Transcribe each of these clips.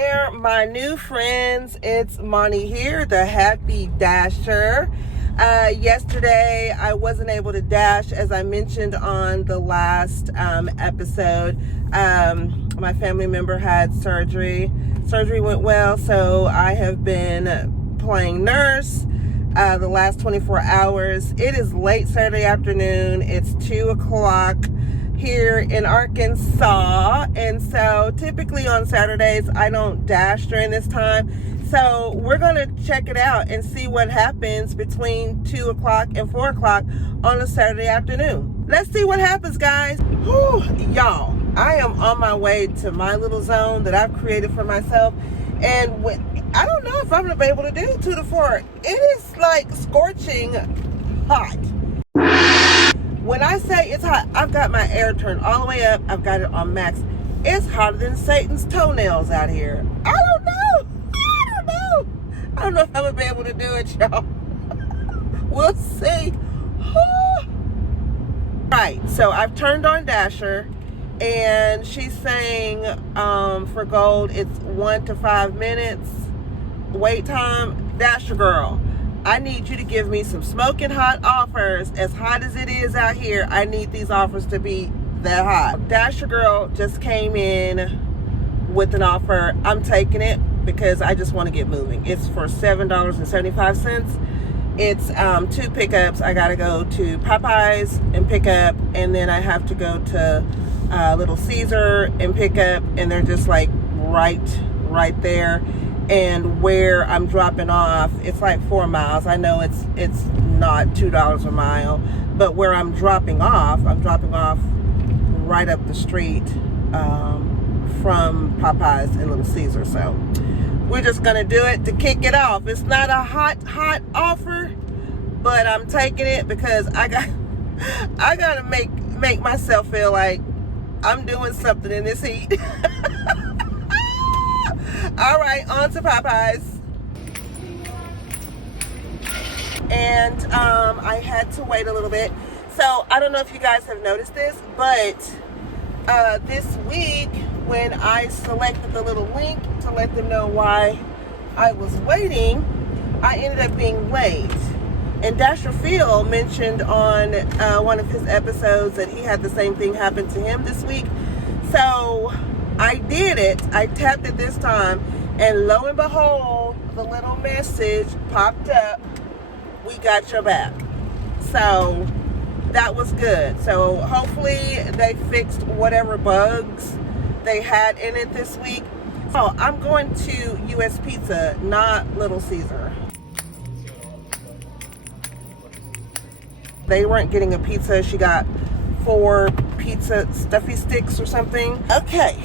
there, my new friends. It's Monty here, the Happy Dasher. Yesterday, I wasn't able to dash, as I mentioned on the last episode. My family member had surgery. Surgery went well, so I have been playing nurse the last 24 hours. It is late Saturday afternoon. It's 2 o'clock here in Arkansas, and so typically on Saturdays I don't dash during this time, so we're gonna check it out and see what happens between 2 o'clock and 4 o'clock on a Saturday afternoon. Let's see what happens, guys. Whew, y'all, I am on my way to my little zone that I've created for myself, and I don't know if I'm gonna be able to do 2 to 4. It is like scorching hot. When I say it's hot, I've got my air turned all the way up. I've got it on max. It's hotter than Satan's toenails out here. I don't know. I don't know if I'm going to be able to do it, y'all. We'll see. Right, so I've turned on Dasher, and she's saying for gold, it's 1 to 5 minutes wait time. Dasher girl, I need you to give me some smoking hot offers. As hot as it is out here, I need these offers to be that hot. Dasher girl just came in with an offer. I'm taking it because I just want to get moving. It's for $7.75. It's 2 pickups. I gotta go to Popeyes and pick up, and then I have to go to Little Caesar and pick up, and they're just like right there. And where I'm dropping off, it's like 4 miles. I know it's not $2 a mile, but where I'm dropping off right up the street from Popeyes and Little Caesar. So we're just gonna do it to kick it off. It's not a hot offer, but I'm taking it because I gotta make myself feel like I'm doing something in this heat. All right, on to Popeyes. And I had to wait a little bit. So I don't know if you guys have noticed this, but this week when I selected the little link to let them know why I was waiting, I ended up being late. And Dasher Phil mentioned on one of his episodes that he had the same thing happen to him this week. So I did it. I tapped it this time, and lo and behold, the little message popped up. We got your back. So that was good. So hopefully they fixed whatever bugs they had in it this week. Oh, I'm going to US Pizza, not Little Caesar. They weren't getting a pizza. She got 4 pizza stuffy sticks or something. Okay,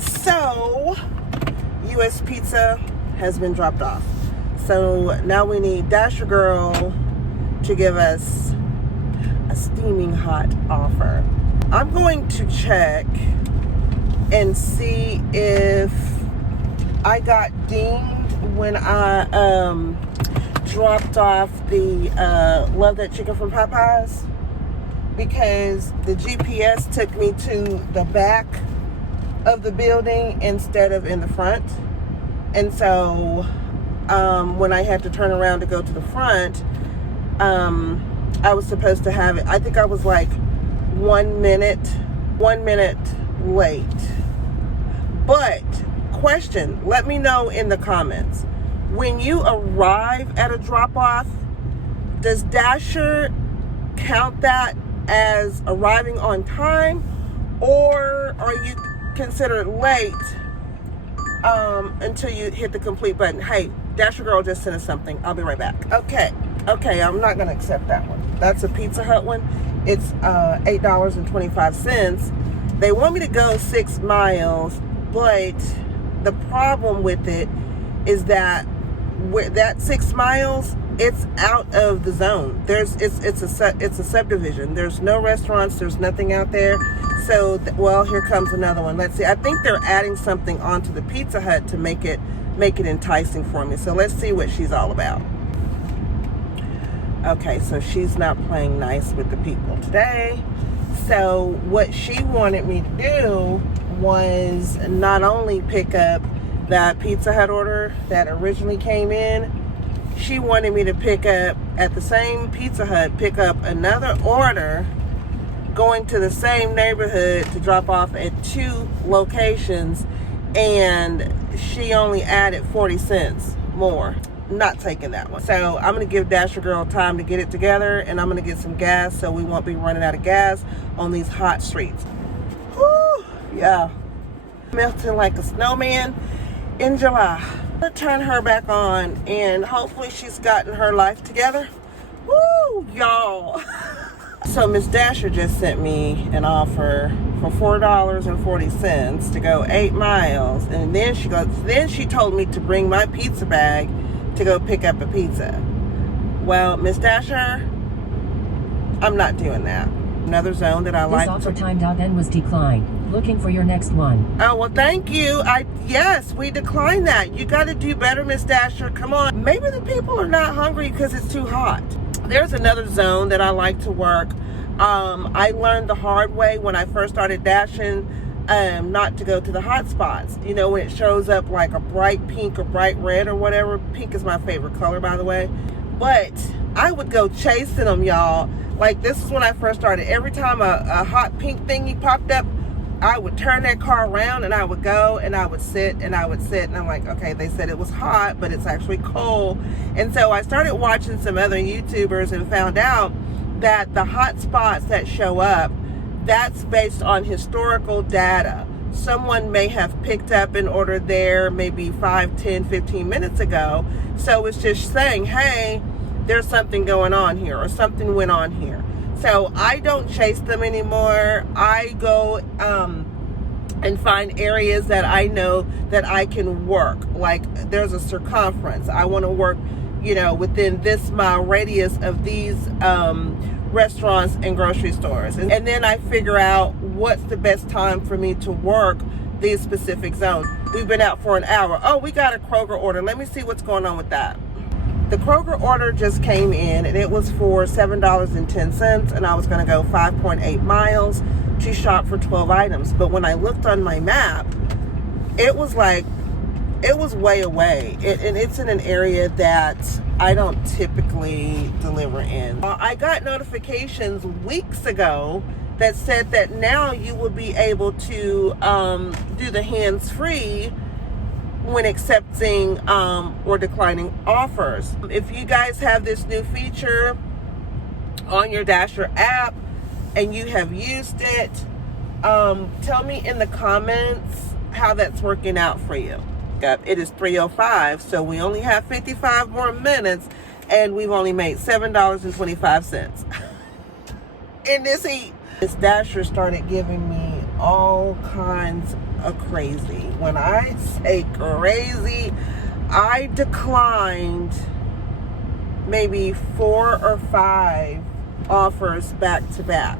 so US Pizza has been dropped off. So now we need Dasher Girl to give us a steaming hot offer. I'm going to check and see if I got dinged when I dropped off the Love That Chicken from Popeyes, because the GPS took me to the back of the building instead of in the front. And so when I had to turn around to go to the front, I was supposed to have it. I think I was like 1 minute late. But question, let me know in the comments. When you arrive at a drop-off, does Dasher count that as arriving on time, or are you considered late until you hit the complete button? Hey, Dasher Girl just sent us something. I'll be right back. Okay, I'm not gonna accept that one. That's a Pizza Hut one. It's $8.25. They want me to go 6 miles, but the problem with it is that that 6 miles, it's out of the zone. It's a subdivision. There's no restaurants. There's nothing out there. So, well, here comes another one. Let's see. I think they're adding something onto the Pizza Hut to make it enticing for me. So let's see what she's all about. Okay, so she's not playing nice with the people today. So what she wanted me to do was not only pick up that Pizza Hut order that originally came in, she wanted me to pick up at the same Pizza Hut, pick up another order going to the same neighborhood to drop off at 2 locations, and she only added 40 cents more. Not taking that one. So I'm gonna give Dasher Girl time to get it together, and I'm gonna get some gas so we won't be running out of gas on these hot streets. Whew, yeah. Melting like a snowman in July. I'm gonna turn her back on, and hopefully she's gotten her life together. Woo, y'all. So Miss Dasher just sent me an offer for $4.40 to go 8 miles, and then she told me to bring my pizza bag to go pick up a pizza. Well, Miss Dasher, I'm not doing that. Another zone that I like. This offer timed out then was declined. Looking for your next one. Oh, well, thank you. Yes, we declined that. You got to do better, Miss Dasher. Come on. Maybe the people are not hungry because it's too hot. There's another zone that I like to work. I learned the hard way when I first started dashing, not to go to the hot spots. You know, when it shows up like a bright pink or bright red or whatever. Pink is my favorite color, by the way. But I would go chasing them, y'all. Like, this is when I first started. Every time a hot pink thingy popped up, I would turn that car around and I would go and I would sit and I would sit, and I'm like, okay, they said it was hot, but it's actually cold. And so I started watching some other YouTubers and found out that the hot spots that show up, that's based on historical data. Someone may have picked up an order there maybe 5, 10, 15 minutes ago. So it's just saying, hey, there's something going on here, or something went on here. So I don't chase them anymore. I go and find areas that I know that I can work. Like, there's a circumference. I want to work, you know, within this mile radius of these restaurants and grocery stores. And then I figure out what's the best time for me to work these specific zones. We've been out for an hour. Oh, we got a Kroger order. Let me see what's going on with that. The Kroger order just came in, and it was for $7.10, and I was going to go 5.8 miles to shop for 12 items. But when I looked on my map, it was way away. And it's in an area that I don't typically deliver in. I got notifications weeks ago that said that now you will be able to do the hands-free when accepting or declining offers. If you guys have this new feature on your Dasher app and you have used it, tell me in the comments how that's working out for you. It is 3:05, so we only have 55 more minutes, and we've only made $7.25 in this heat. This Dasher started giving me all kinds of crazy. When I say crazy, I declined maybe 4 or 5 offers back to back.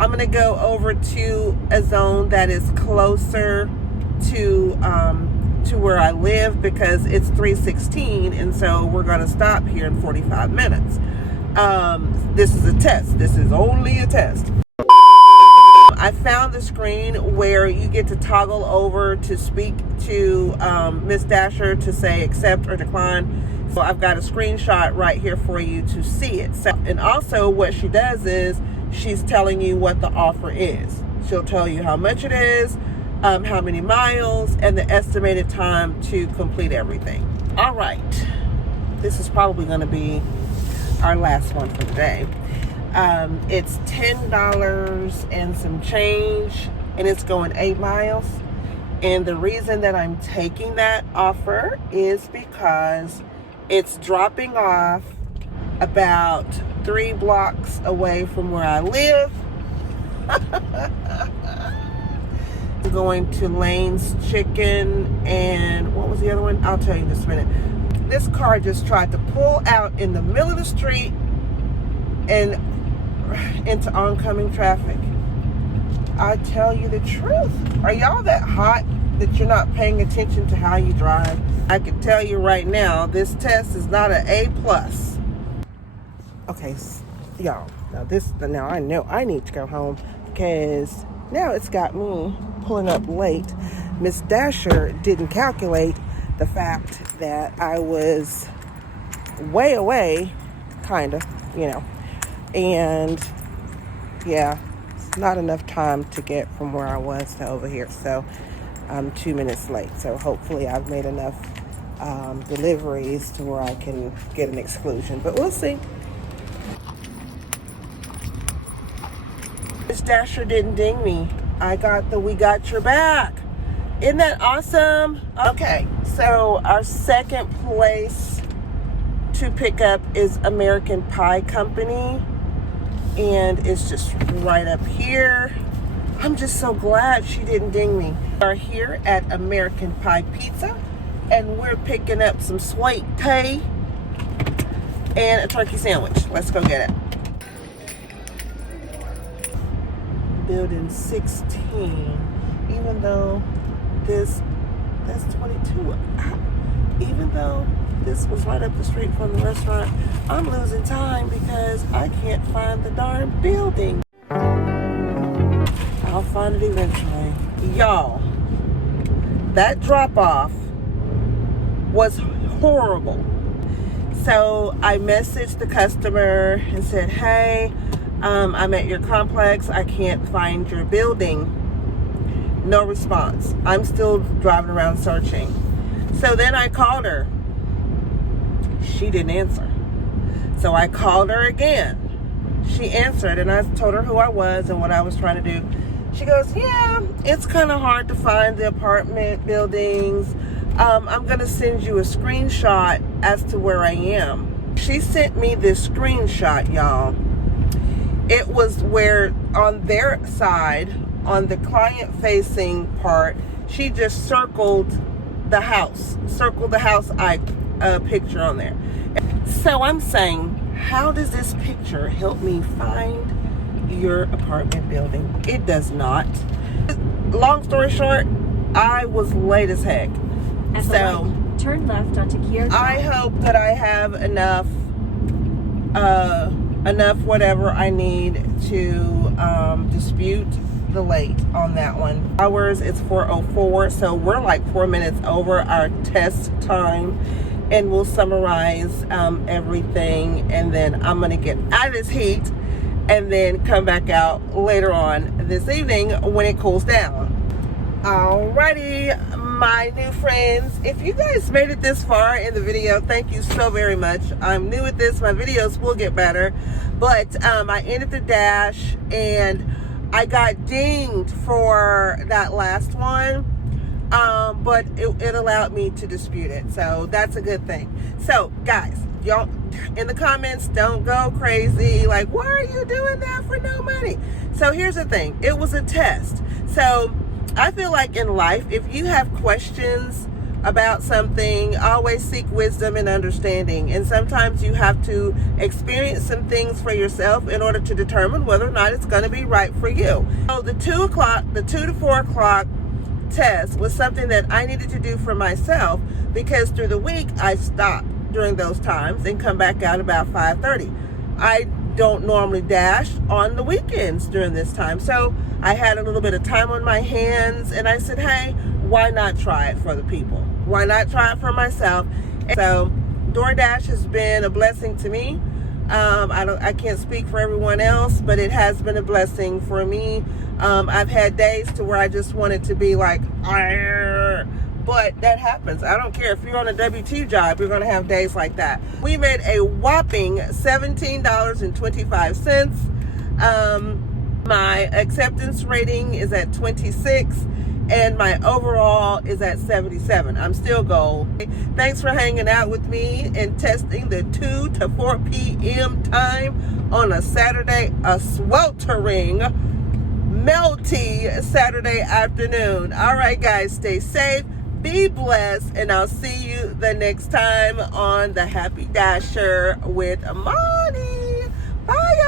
I'm gonna go over to a zone that is closer to where I live, because it's 3:16, and so we're gonna stop here in 45 minutes. This is a test. This is only a test. I found the screen where you get to toggle over to speak to Miss Dasher to say accept or decline. So I've got a screenshot right here for you to see it. So, and also what she does is she's telling you what the offer is. She'll tell you how much it is, how many miles, and the estimated time to complete everything. All right. This is probably going to be our last one for the day. It's $10 and some change, and it's going 8 miles. And the reason that I'm taking that offer is because it's dropping off about 3 blocks away from where I live. Going to Lane's Chicken, and what was the other one? I'll tell you in just a minute. This car just tried to pull out in the middle of the street and into oncoming traffic. I tell you the truth. Are y'all that hot that you're not paying attention to how you drive? I can tell you right now, this test is not an A+. Okay, y'all. Now I know I need to go home, because now it's got me pulling up late. Miss Dasher didn't calculate the fact that I was way away, kind of, and yeah, it's not enough time to get from where I was to over here. So I'm 2 minutes late. So hopefully I've made enough deliveries to where I can get an exclusion, but we'll see. Miss Dasher didn't ding me. I got the "we got your back." Isn't that awesome? Okay, so our second place to pick up is American Pie Company, and it's just right up here. I'm just so glad she didn't ding me. We are here at American Pie Pizza, and we're picking up some sweet tea and a turkey sandwich. Let's go get it. Building 16, even though that's 22. Even though this was right up the street from the restaurant, I'm losing time because I can't find the darn building. I'll find it eventually. Y'all, that drop off was horrible. So I messaged the customer and said, hey, I'm at your complex. I can't find your building. No response. I'm still driving around searching. So then I called her. She didn't answer. So I called her again. She answered, and I told her who I was and what I was trying to do. She goes, yeah, it's kind of hard to find the apartment buildings. I'm going to send you a screenshot as to where I am. She sent me this screenshot, y'all. It was where on their side, on the client-facing part, she just circled the house picture on there. So I'm saying, how does this picture help me find your apartment building? It does not. Long story short, I was late as heck. So turn left onto Kier. I hope that I have enough whatever I need to dispute the late on that one. Hours, it's 4:04, so we're like 4 minutes over our test time, and we'll summarize everything, and then I'm gonna get out of this heat and then come back out later on this evening when it cools down. Alrighty, my new friends, if you guys made it this far in the video, thank you so very much. I'm new at this, my videos will get better, but I ended the dash and I got dinged for that last one, but it allowed me to dispute it, so that's a good thing. So guys, y'all in the comments, don't go crazy like, why are you doing that for no money? So here's the thing, it was a test. So I feel like in life, if you have questions about something, always seek wisdom and understanding. And sometimes you have to experience some things for yourself in order to determine whether or not it's going to be right for you. So the 2 to 4 o'clock test was something that I needed to do for myself, because through the week I stopped during those times and come back out about 5:30. I don't normally dash on the weekends during this time, so I had a little bit of time on my hands, and I said, hey, why not try it for the people? Why not try it for myself? And so DoorDash has been a blessing to me. I can't speak for everyone else, but it has been a blessing for me. I've had days to where I just wanted to be like, argh, but that happens. I don't care if you're on a W-2 job, you're going to have days like that. We made a whopping $17.25. My acceptance rating is at 26, and my overall is at 77. I'm still gold. Thanks for hanging out with me and testing the 2 to 4 p.m. time on a Saturday, a sweltering, melty Saturday afternoon. All right, guys, stay safe, be blessed, and I'll see you the next time on the Happy Dasher with Money. Bye.